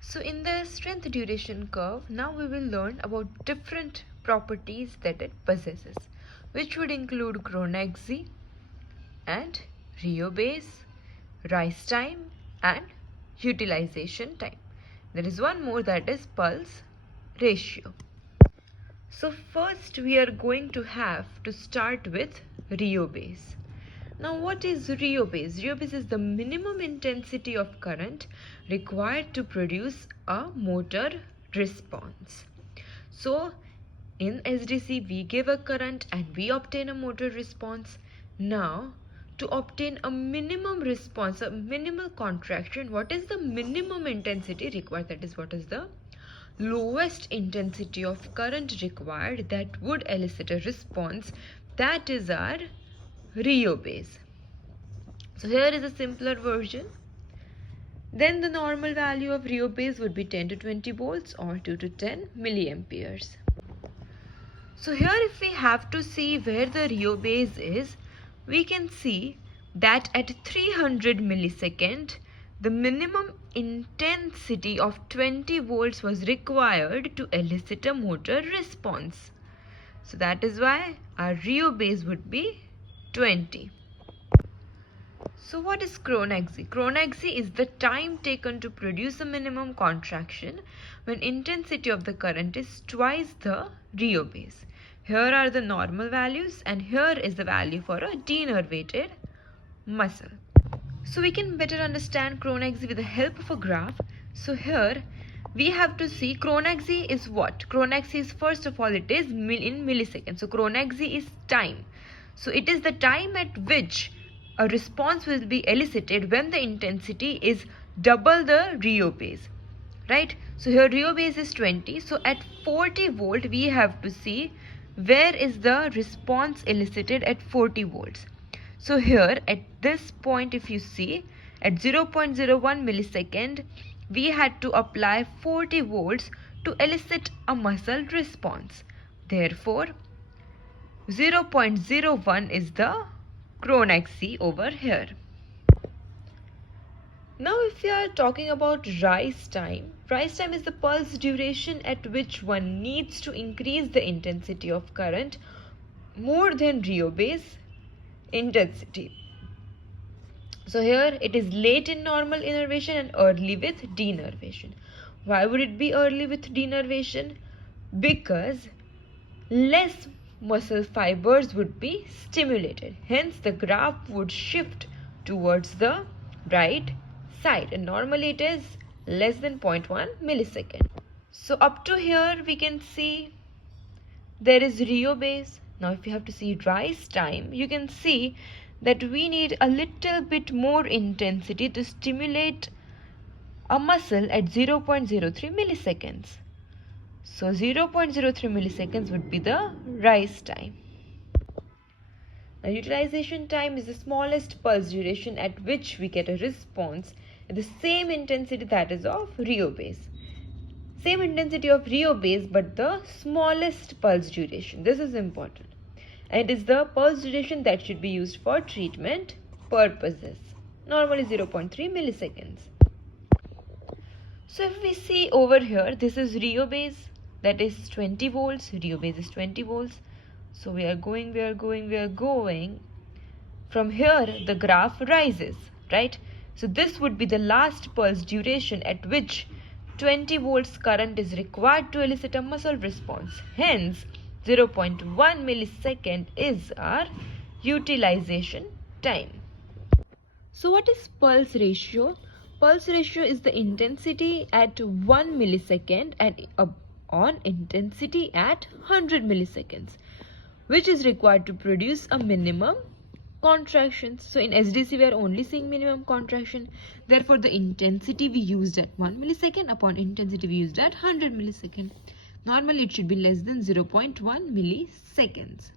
So in the strength duration curve, now we will learn about different properties that it possesses, which would include Chronex and Rio base, rise time and utilization time. There is one more, that is pulse ratio. So first we are going to have to start with Rio base. Now what is Rio base? Rio base is the minimum intensity of current required to produce a motor response. So in SDC we give a current and we obtain a motor response. Now to obtain a minimum response, a minimal contraction, what is the minimum intensity required? That is, what is the lowest intensity of current required that would elicit a response? That is our Rio base. So here is a simpler version. Then the normal value of Rio base would be 10 to 20 volts or 2 to 10 milliamperes. So here if we have to see where the Rio base is, we can see that at 300 millisecond, the minimum intensity of 20 volts was required to elicit a motor response. So that is why our Rio base would be 20. So what is Chronex? Chronex is the time taken to produce a minimum contraction when intensity of the current is twice the Rio base. Here are the normal values and here is the value for a denervated muscle. So we can better understand Chronex with the help of a graph. So here we have to see Chronex is what? Chronex is, first of all, it is in milliseconds. So Chronex is time. So it is the time at which a response will be elicited when the intensity is double the Rio base, right? So here Rio base is 20. So at 40 volt we have to see where is the response elicited at 40 volts. So here at this point, if you see at 0.01 millisecond, we had to apply 40 volts to elicit a muscle response. Therefore 0.01 is the Chronex over here. Now if we are talking about rise time is the pulse duration at which one needs to increase the intensity of current more than Rio base intensity. So here it is late in normal innervation and early with denervation. Why would it be early with denervation? Because less muscle fibers would be stimulated. Hence the graph would shift towards the right side and normally it is less than 0.1 millisecond. So up to here we can see there is Rio base. Now if you have to see rise time, you can see that we need a little bit more intensity to stimulate a muscle at 0.03 milliseconds. So 0.03 milliseconds would be the rise time. Now utilization time is the smallest pulse duration at which we get a response at the same intensity, that is of Rio base. Same intensity of Rio base but the smallest pulse duration. This is important. And it is the pulse duration that should be used for treatment purposes. Normally 0.3 milliseconds. So if we see over here, this is Rio base, that is 20 volts. Rio base is 20 volts. So we are going. From here the graph rises, right? So this would be the last pulse duration at which 20 volts current is required to elicit a muscle response. Hence 0.1 millisecond is our utilization time. So what is pulse ratio? Pulse ratio is the intensity at 1 millisecond and on intensity at 100 milliseconds, which is required to produce a minimum contraction. So in SDC we are only seeing minimum contraction. Therefore the intensity we used at 1 millisecond upon intensity we used at 100 millisecond. Normally it should be less than 0.1 milliseconds.